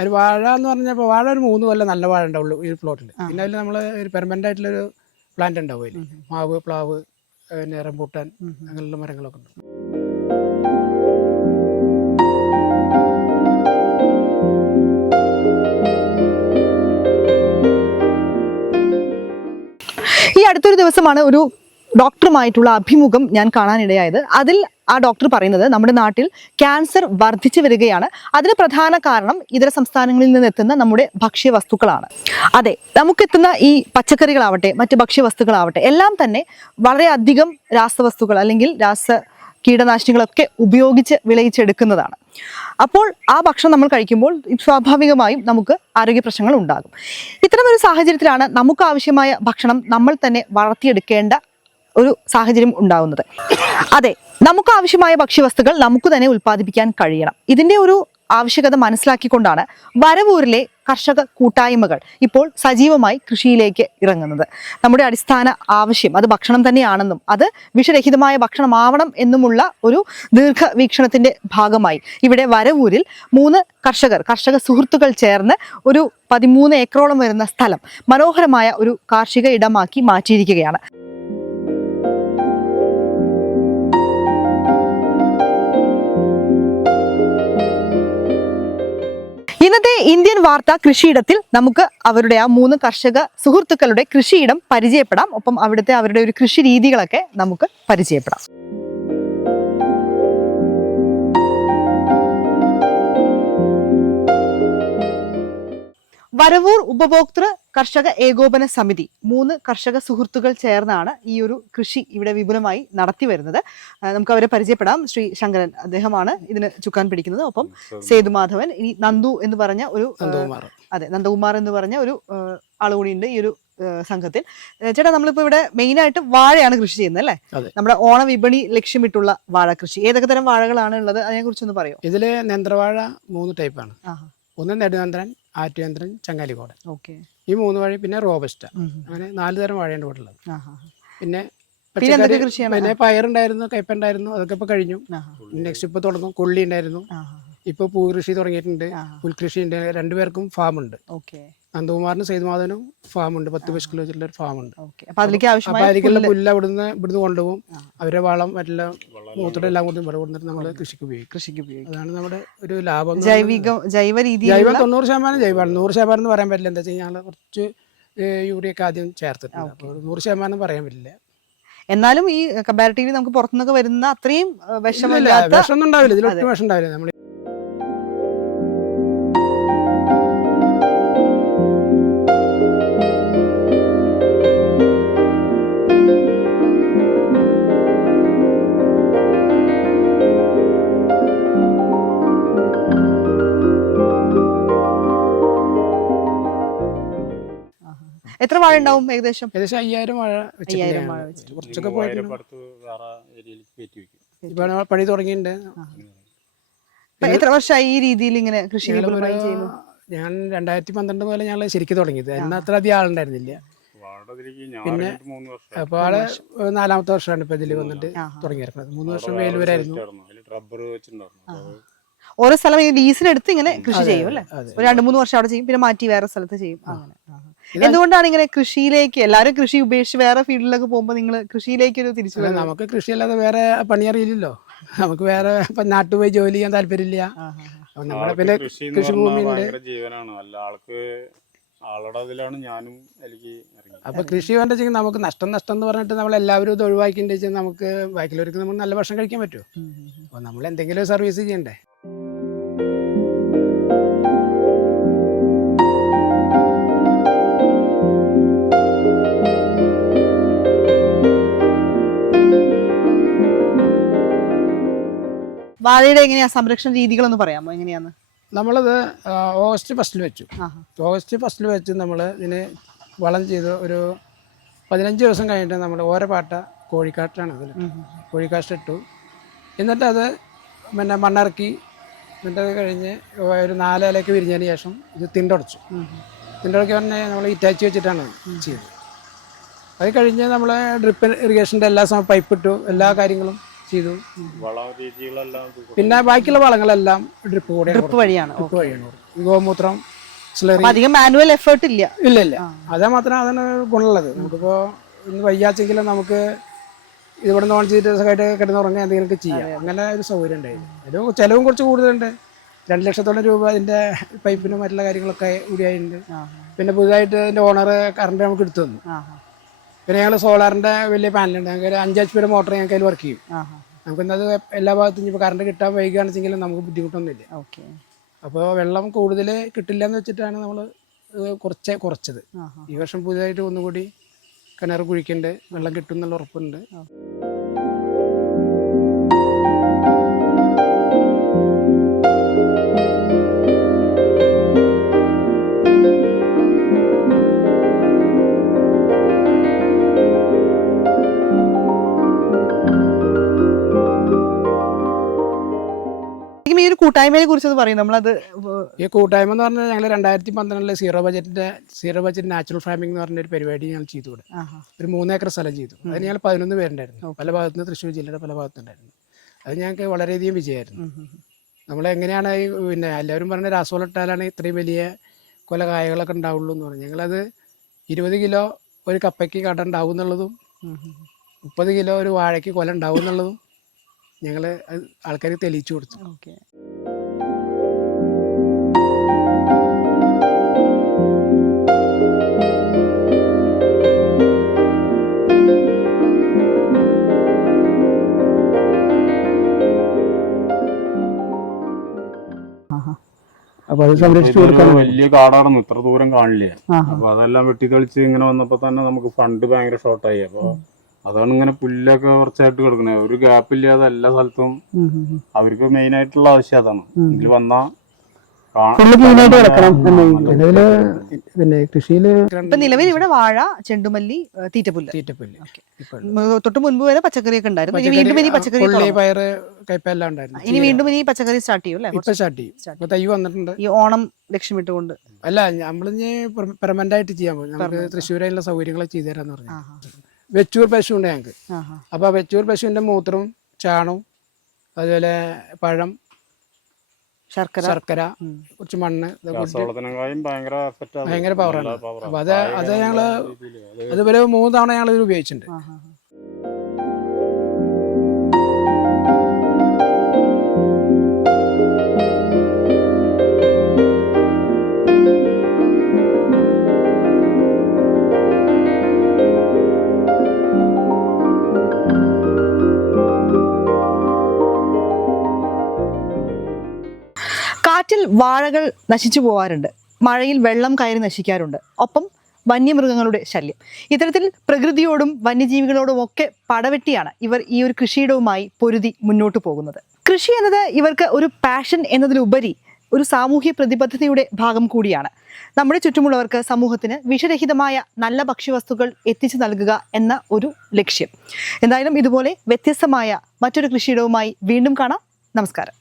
ഒരു വാഴ എന്ന് പറഞ്ഞപ്പോൾ വാഴ ഒരു 3 കൊല്ലം നല്ല വാഴ ഉണ്ടാവുള്ളൂ ഈ പ്ലോട്ടിൽ. പിന്നെ അതിൽ നമ്മൾ ഒരു പെർമനൻ്റ് ആയിട്ടുള്ളൊരു പ്ലാന്റ് ഉണ്ടാവും അതിൽ. മാവ്, പ്ലാവ്, പിന്നെ റംബൂട്ടാൻ അങ്ങനെയുള്ള മരങ്ങളൊക്കെ ഉണ്ട്. ഈ അടുത്തൊരു ദിവസമാണ് ഒരു ഡോക്ടറുമായിട്ടുള്ള അഭിമുഖം ഞാൻ കാണാനിടയായത്. അതിൽ ആ ഡോക്ടർ പറയുന്നത് നമ്മുടെ നാട്ടിൽ ക്യാൻസർ വർദ്ധിച്ചു വരികയാണ്. അതിന് പ്രധാന കാരണം ഇതര സംസ്ഥാനങ്ങളിൽ നിന്ന് എത്തുന്ന നമ്മുടെ ഭക്ഷ്യവസ്തുക്കളാണ്. അതെ, നമുക്കെത്തുന്ന ഈ പച്ചക്കറികളാവട്ടെ മറ്റ് ഭക്ഷ്യവസ്തുക്കളാവട്ടെ എല്ലാം തന്നെ വളരെയധികം രാസവസ്തുക്കൾ അല്ലെങ്കിൽ കീടനാശിനികളൊക്കെ ഉപയോഗിച്ച് വിളയിച്ചെടുക്കുന്നതാണ്. അപ്പോൾ ആ ഭക്ഷണം നമ്മൾ കഴിക്കുമ്പോൾ സ്വാഭാവികമായും നമുക്ക് ആരോഗ്യ പ്രശ്നങ്ങൾ ഉണ്ടാകും. ഇത്തരമൊരു സാഹചര്യത്തിലാണ് നമുക്ക് ആവശ്യമായ ഭക്ഷണം നമ്മൾ തന്നെ വളർത്തിയെടുക്കേണ്ട ഒരു സാഹചര്യം ഉണ്ടാകുന്നത്. അതെ, നമുക്ക് ആവശ്യമായ ഭക്ഷ്യവസ്തുക്കൾ നമുക്ക് തന്നെ ഉൽപ്പാദിപ്പിക്കാൻ കഴിയണം. ഇതിൻ്റെ ഒരു ആവശ്യകത മനസ്സിലാക്കിക്കൊണ്ടാണ് വരവൂരിലെ കർഷക കൂട്ടായ്മകൾ ഇപ്പോൾ സജീവമായി കൃഷിയിലേക്ക് ഇറങ്ങുന്നത്. നമ്മുടെ അടിസ്ഥാന ആവശ്യം അത് ഭക്ഷണം തന്നെയാണെന്നും അത് വിഷരഹിതമായ ഭക്ഷണമാവണം എന്നുമുള്ള ഒരു ദീർഘവീക്ഷണത്തിന്റെ ഭാഗമായി ഇവിടെ വരവൂരിൽ 3 കർഷക സുഹൃത്തുക്കൾ ചേർന്ന് ഒരു 13 ഏക്കറോളം വരുന്ന സ്ഥലം മനോഹരമായ ഒരു കാർഷിക ഇടമാക്കി മാറ്റിയിരിക്കുകയാണ്. ഇന്നത്തെ ഇന്ത്യൻ വാർത്താ കൃഷിയിടത്തിൽ നമുക്ക് അവരുടെ ആ 3 കർഷക സുഹൃത്തുക്കളുടെ കൃഷിയിടം പരിചയപ്പെടാം. ഒപ്പം അവരുടെ ഒരു കൃഷി രീതികളൊക്കെ നമുക്ക് പരിചയപ്പെടാം. വരവൂർ ഉപഭോക്തൃ കർഷക ഏകോപന സമിതി 3 കർഷക സുഹൃത്തുക്കൾ ചേർന്നാണ് ഈ ഒരു കൃഷി ഇവിടെ വിപുലമായി നടത്തി വരുന്നത്. നമുക്ക് അവരെ പരിചയപ്പെടാം. ശ്രീ ശങ്കരൻ, അദ്ദേഹമാണ് ഇതിന് ചുക്കാൻ പിടിക്കുന്നത്. ഒപ്പം സേതുമാധവൻ, ഇനി നന്ദു എന്ന് പറഞ്ഞ ഒരു നന്ദകുമാർ എന്ന് പറഞ്ഞ ഒരു ആളുകൂടിയുണ്ട് ഈ ഒരു സംഘത്തിൽ. ചേട്ടാ, നമ്മളിപ്പോ ഇവിടെ മെയിൻ ആയിട്ട് വാഴയാണ് കൃഷി ചെയ്യുന്നത് അല്ലേ? നമ്മുടെ ഓണ വിപണി ലക്ഷ്യമിട്ടുള്ള വാഴ കൃഷി. ഏതൊക്കെ തരം വാഴകളാണ് ഉള്ളത്, അതിനെ കുറിച്ചൊന്ന് പറയോ? ഇതില് നേന്ത്രവാഴ 3 ടൈപ്പാണ്. ഒന്ന് നെടുനേന്ത്രൻ, ആറ്റുനേന്ത്രൻ, ചങ്ങാലിക്കോടൻ. ഈ 3 വാഴ, പിന്നെ റോബസ്റ്റ, അങ്ങനെ 4 തരം വാഴയാണ് വീട്ടിലുള്ളത്. പിന്നെ പിന്നെ പയറുണ്ടായിരുന്നു, കയ്പുണ്ടായിരുന്നു, അതൊക്കെ ഇപ്പൊ കഴിഞ്ഞു. നെക്സ്റ്റ് ഇപ്പൊ തുടങ്ങും. കൊള്ളി ഉണ്ടായിരുന്നു, ഇപ്പൊ പൂ കൃഷി തുടങ്ങിയിട്ടുണ്ട്, പുൽകൃഷി ഉണ്ട്. 2 പേർക്കും ഫാം ഉണ്ട്. നന്ദകുമാറിനും സേതുമാധവനും ഫാം ഉണ്ട്. 10 പശുക്കൾ വെച്ചിട്ടുള്ള ഒരു ഫാം ഉണ്ട്. അപ്പൊ അതിലേക്കുള്ള പുല്ല് ഇവിടുന്ന് കൊണ്ടുപോകും. അവരെ വളം മറ്റെല്ലാം മൂത്തിട്ട് എല്ലാം കൂടി ഇവിടെ കൊടുത്തിട്ട് നമ്മൾ കൃഷിക്ക് ഉപയോഗിക്കും. അതാണ് നമ്മുടെ ഒരു ലാഭം. ജൈവ 90% ജൈവമാണ്. 100% എന്ന് പറയാൻ പറ്റില്ല. എന്താ വെച്ചാൽ ഞങ്ങൾ കുറച്ച് യൂറിയൊക്കെ ആദ്യം ചേർത്തിട്ടുണ്ട്. അപ്പോൾ 100% പറയാൻ പറ്റില്ല. എന്നാലും ഈ കമ്പാരിറ്റീവ്ലി നമുക്ക് പുറത്തുനിന്നൊക്കെ വരുന്ന അത്രയും വിഷമൊന്നും ഉണ്ടാവില്ല. ഇതിലൊട്ടും വിഷം ഉണ്ടാവില്ല. നമ്മൾ എത്ര വാഴ ഉണ്ടാവും? ഏകദേശം 5000 വാഴ കുറച്ചൊക്കെ പണി തുടങ്ങിയിട്ടുണ്ട്. എത്ര വർഷമായി ഈ രീതിയിൽ ഇങ്ങനെ കൃഷി ചെയ്യുന്നു? ഞാൻ 2012 മുതൽ ഞങ്ങൾ ശരിക്കും തുടങ്ങിയത്. എന്നാൽ അത്ര അധികം ആളുണ്ടായിരുന്നില്ല. പിന്നെ അപ്പൊ ആള് 4ാമത്തെ വർഷമാണ് ഇപ്പൊ ഇതിൽ വന്നിട്ട് തുടങ്ങിയിരിക്കുന്നത്. 3 വർഷം വേലൂരായിരുന്നു. ഓരോ സ്ഥലം ലീസിനെടുത്ത് ഇങ്ങനെ കൃഷി ചെയ്യും അല്ലേ? ഒരു 2-3 വർഷം അവിടെ ചെയ്യും, പിന്നെ മാറ്റി വേറെ സ്ഥലത്ത് ചെയ്യും. എന്തുകൊണ്ടാണ് ഇങ്ങനെ കൃഷിയിലേക്ക് എല്ലാവരും കൃഷി ഉപേക്ഷിച്ച് വേറെ ഫീൽഡിലൊക്കെ പോകുമ്പോൾ നിങ്ങൾ കൃഷിയിലേക്ക് ഒരു തിരിച്ചു? നമുക്ക് കൃഷിയല്ലാതെ വേറെ പണി അറിയില്ലല്ലോ. നമുക്ക് വേറെ നാട്ടിൽ പോയി ജോലി ചെയ്യാൻ താല്പര്യമില്ല. നമ്മുടെ പിന്നെ കൃഷിഭൂമി അപ്പൊ കൃഷി വേണ്ടെങ്കിൽ നമുക്ക് നഷ്ടം എന്ന് പറഞ്ഞിട്ട് നമ്മൾ എല്ലാവരും ഇത് ഒഴിവാക്കിണ്ടെങ്കിൽ നമുക്ക് ബാക്കിയുള്ളവർക്ക് നമുക്ക് നല്ല ഭക്ഷണം കഴിക്കാൻ പറ്റുമോ? അപ്പൊ നമ്മൾ എന്തെങ്കിലും സർവീസ് ചെയ്യണ്ടേ? വാഴയുടെ എങ്ങനെയാ സംരക്ഷണ രീതികളൊന്ന് പറയാമോ? എങ്ങനെയാന്ന്? നമ്മളത് ഓഗസ്റ്റ് ഫസ്റ്റിൽ വെച്ച് നമ്മൾ ഇതിന് വളം ചെയ്ത് ഒരു 15 ദിവസം കഴിഞ്ഞിട്ട് നമ്മൾ ഓരപ്പാട്ട കോഴിക്കാട്ടാണ് അതിൽ കോഴിക്കാഷ്ടിട്ടു. എന്നിട്ട് അത് പിന്നെ മണ്ണിറക്കി. എന്നിട്ട് അത് കഴിഞ്ഞ് ഒരു 4 ഇലയ്ക്ക് വിരിഞ്ഞതിന് ശേഷം ഇത് തിണ്ടടച്ചു പറഞ്ഞാൽ നമ്മൾ ഇറ്റാച്ചി വെച്ചിട്ടാണ് ചെയ്തത്. അത് കഴിഞ്ഞ് നമ്മൾ ഡ്രിപ്പ് ഇറിഗേഷൻ്റെ എല്ലാ പൈപ്പ് ഇട്ടു, എല്ലാ കാര്യങ്ങളും ചെയ്തു. പിന്നെ ബാക്കിയുള്ള വളങ്ങളെല്ലാം ഡ്രിപ്പ് വഴിയാണ്. ഗോമൂത്രം, സ്ലറി. അധികം മാനുവൽ എഫേർട്ട് ഇല്ല. ഇല്ല, അതേ മാത്രം അതാണ് ഗുണമുള്ളത്. നമുക്കിപ്പോൾ ഇന്ന് വയ്യാച്ചെങ്കിലും നമുക്ക് ഇവിടെ നിന്ന് ഓൺ ചെയ്തിട്ട് കിടന്നുറങ്ങാൻ എന്തെങ്കിലുമൊക്കെ ചെയ്യാം. അങ്ങനെ ഒരു സൗകര്യം ഉണ്ടായിരുന്നു. അതിന് ചിലവും കുറച്ച് കൂടുതലുണ്ട്. 2 ലക്ഷത്തോളം രൂപ അതിൻ്റെ പൈപ്പിനും മറ്റുള്ള കാര്യങ്ങളൊക്കെ കൂടിയായിട്ടുണ്ട്. പിന്നെ പുതുതായിട്ട് അതിൻ്റെ ഓണർ കറണ്ട് നമുക്ക് എടുത്തു തന്നു. പിന്നെ ഞങ്ങൾ സോളാറിൻ്റെ വലിയ പാനലുണ്ട്. ഞങ്ങൾക്ക് ഒരു 5 HP മോട്ടർ ഞങ്ങൾക്ക് അതിൽ വർക്ക് ചെയ്യും. നമുക്കിന്നത് എല്ലാ ഭാഗത്തും ഇപ്പോൾ കറണ്ട് കിട്ടാൻ വൈകുകയാണെന്ന് വെച്ചെങ്കിലും നമുക്ക് ബുദ്ധിമുട്ടൊന്നുമില്ല. അപ്പോൾ വെള്ളം കൂടുതൽ കിട്ടില്ല എന്ന് വെച്ചിട്ടാണ് നമ്മൾ കുറച്ചത്. ഈ വർഷം പുതിയതായിട്ട് ഒന്നുകൂടി കിണർ കുഴിക്കുന്നുണ്ട്. വെള്ളം കിട്ടും എന്നുള്ള ഉറപ്പുണ്ട്. ഈ ഒരു കൂട്ടായ്മയെ കുറിച്ച് പറയും. നമ്മളത് ഈ കൂട്ടായ്മ എന്ന് പറഞ്ഞാൽ ഞങ്ങൾ 2012 സീറോ ബജറ്റ് നാച്ചുറൽ ഫാമിംഗ് എന്ന് പറഞ്ഞൊരു പരിപാടി ഞങ്ങൾ ചെയ്തു. കൂടെ ഒരു 3 ഏക്കർ സ്ഥലം ചെയ്തു. അതിന് ഞങ്ങൾ 11 പേരുണ്ടായിരുന്നു. പല ഭാഗത്തുനിന്ന്, തൃശ്ശൂർ ജില്ലയുടെ പല ഭാഗത്തുണ്ടായിരുന്നു. അത് ഞങ്ങൾക്ക് വളരെയധികം വിജയമായിരുന്നു. നമ്മളെങ്ങനെയാണ് പിന്നെ എല്ലാവരും പറഞ്ഞ രാസവളം ഇട്ടാലാണ് ഇത്രയും വലിയ കൊല കായകളൊക്കെ ഉണ്ടാവുള്ളൂ എന്ന് പറഞ്ഞു. ഞങ്ങളത് 20 കിലോ ഒരു കപ്പയ്ക്ക് കട ഉണ്ടാവും എന്നുള്ളതും 30 കിലോ ഒരു വാഴയ്ക്ക് കൊല ഉണ്ടാവും എന്നുള്ളതും ഞങ്ങൾ ആൾക്കാർക്ക് തെളിയിച്ചു കൊടുത്തു. അപ്പൊ അത് സംരക്ഷിച്ചു കൊടുക്കാൻ വലിയ കാടായിരുന്നു, ഇത്ര ദൂരം കാണില്ല. അപ്പൊ അതെല്ലാം വെട്ടിത്തെളിച്ച് ഇങ്ങനെ വന്നപ്പോ തന്നെ നമുക്ക് ഫണ്ട് ഭയങ്കര ഷോർട്ടായി. അപ്പൊ അതാണ് ഇങ്ങനെ പുല്ലൊക്കെ കുറച്ചായിട്ട് കിടക്കുന്നത്. ഒരു ഗ്യാപ്പ് ഇല്ലാതെ എല്ലാ സ്ഥലത്തും. അവർക്ക് മെയിൻ ആയിട്ടുള്ള ആവശ്യം അതാണ്. ഇതിൽ വന്നാ പിന്നെ കൃഷിയില് ഇപ്പൊ നിലവിൽ ഇവിടെ വാഴ, ചെണ്ടുമല്ലി, തീറ്റപ്പുല്ല്. തൊട്ട് മുൻപ് വരെ പച്ചക്കറിയൊക്കെ ഉണ്ടായിരുന്നു. ഇനി വീണ്ടും ഇനി പച്ചക്കറി, പയറ്, കയ്പ എല്ലാം ഉണ്ടായിരുന്നു. ഇനി വീണ്ടും ഇനി പച്ചക്കറി സ്റ്റാർട്ട് ചെയ്യും അല്ലേ? സ്റ്റാർട്ട് ചെയ്യും. തൈ വന്നിട്ടുണ്ട്. ഈ ഓണം ലക്ഷ്യമിട്ടുകൊണ്ട്. അല്ല, നമ്മളിഞ്ഞ് പെർമനന്റ് ആയിട്ട് ചെയ്യാൻ പോകും. നമുക്ക് തൃശ്ശൂരായുള്ള സൗകര്യങ്ങൾ ചെയ്തു തരാന്ന് പറഞ്ഞു. വെച്ചൂർ പശു ഉണ്ട് ഞങ്ങൾക്ക്. അപ്പൊ വെച്ചൂർ പശുവിന്റെ മൂത്രവും ചാണവും അതുപോലെ പഴം, ശർക്കര, കുറച്ച് മണ്ണ്, ഭയങ്കര പവറാണ്. അപ്പൊ അത് ഞങ്ങള് അതുപോലെ 3 തവണ ഞങ്ങൾ ഇത് ഉപയോഗിച്ചിട്ടുണ്ട്. കാറ്റിൽ വാഴകൾ നശിച്ചു പോകാറുണ്ട്, മഴയിൽ വെള്ളം കയറി നശിക്കാറുണ്ട്, ഒപ്പം വന്യമൃഗങ്ങളുടെ ശല്യം. ഇത്തരത്തിൽ പ്രകൃതിയോടും വന്യജീവികളോടും ഒക്കെ പടവെട്ടിയാണ് ഇവർ ഈ ഒരു കൃഷിയിടവുമായി പൊരുതി മുന്നോട്ട് പോകുന്നത്. കൃഷി എന്നത് ഇവർക്ക് ഒരു പാഷൻ എന്നതിലുപരി ഒരു സാമൂഹ്യ പ്രതിബദ്ധതയുടെ ഭാഗം കൂടിയാണ്. നമ്മുടെ ചുറ്റുമുള്ളവർക്ക്, സമൂഹത്തിന് വിഷരഹിതമായ നല്ല ഭക്ഷ്യവസ്തുക്കൾ എത്തിച്ചു നൽകുക എന്ന ഒരു ലക്ഷ്യം. എന്തായാലും ഇതുപോലെ വ്യത്യസ്തമായ മറ്റൊരു കൃഷിയിടവുമായി വീണ്ടും കാണാം. നമസ്കാരം.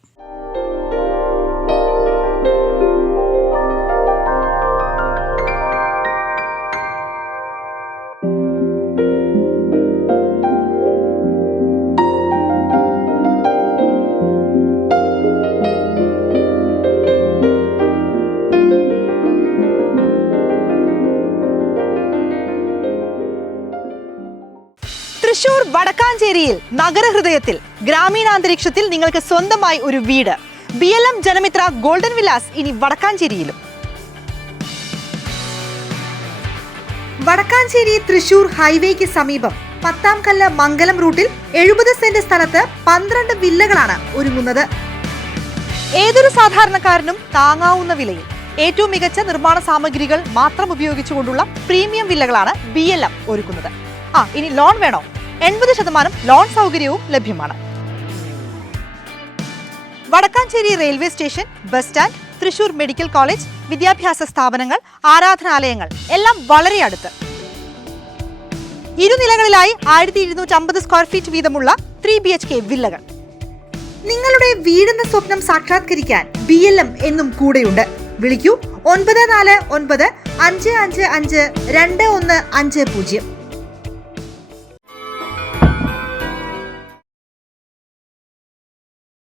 തൃശൂർ വടക്കാഞ്ചേരിയിൽ നഗരഹൃദയത്തിൽ ഗ്രാമീണാന്തരീക്ഷത്തിൽ നിങ്ങൾക്ക് സ്വന്തമായി ഒരു വീട്. BLM ജനമിത്ര ഗോൾഡൻ വില്ലാസ് ഇനി വടക്കാഞ്ചേരിയിലും. വടക്കാഞ്ചേരി തൃശൂർ ഹൈവേക്ക് സമീപം 10-ാം കല്ല് മംഗലം റൂട്ടിൽ 70 സെന്റ് സ്ഥലത്ത് 12 വില്ലകളാണ് ഒരുങ്ങുന്നത്. ഏതൊരു സാധാരണക്കാരനും താങ്ങാവുന്ന വിലയിൽ ഏറ്റവും മികച്ച നിർമ്മാണ സാമഗ്രികൾ മാത്രം ഉപയോഗിച്ചുകൊണ്ടുള്ള പ്രീമിയം വില്ലകളാണ് BLM ഒരുക്കുന്നത്. ഇനി ലോൺ വേണോ? 80% ലോൺ സൗകര്യവും ലഭ്യമാണ്. Vadakkanchery railway station, bus stand, Thrissur medical college, വിദ്യാഭ്യാസ സ്ഥാപനങ്ങൾ, ആരാധനാലയങ്ങൾ എല്ലാം വളരെ അടുത്ത്. 2 നിലകളിലായി 1250 സ്ക്വയർ ഫീറ്റ് വീതമുള്ള 3 BHK വില്ലകൾ. നിങ്ങളുടെ വീടെന്ന സ്വപ്നം സാക്ഷാത്കരിക്കാൻ BLM എന്നും കൂടെയുണ്ട്. വിളിക്കൂ 9495552150.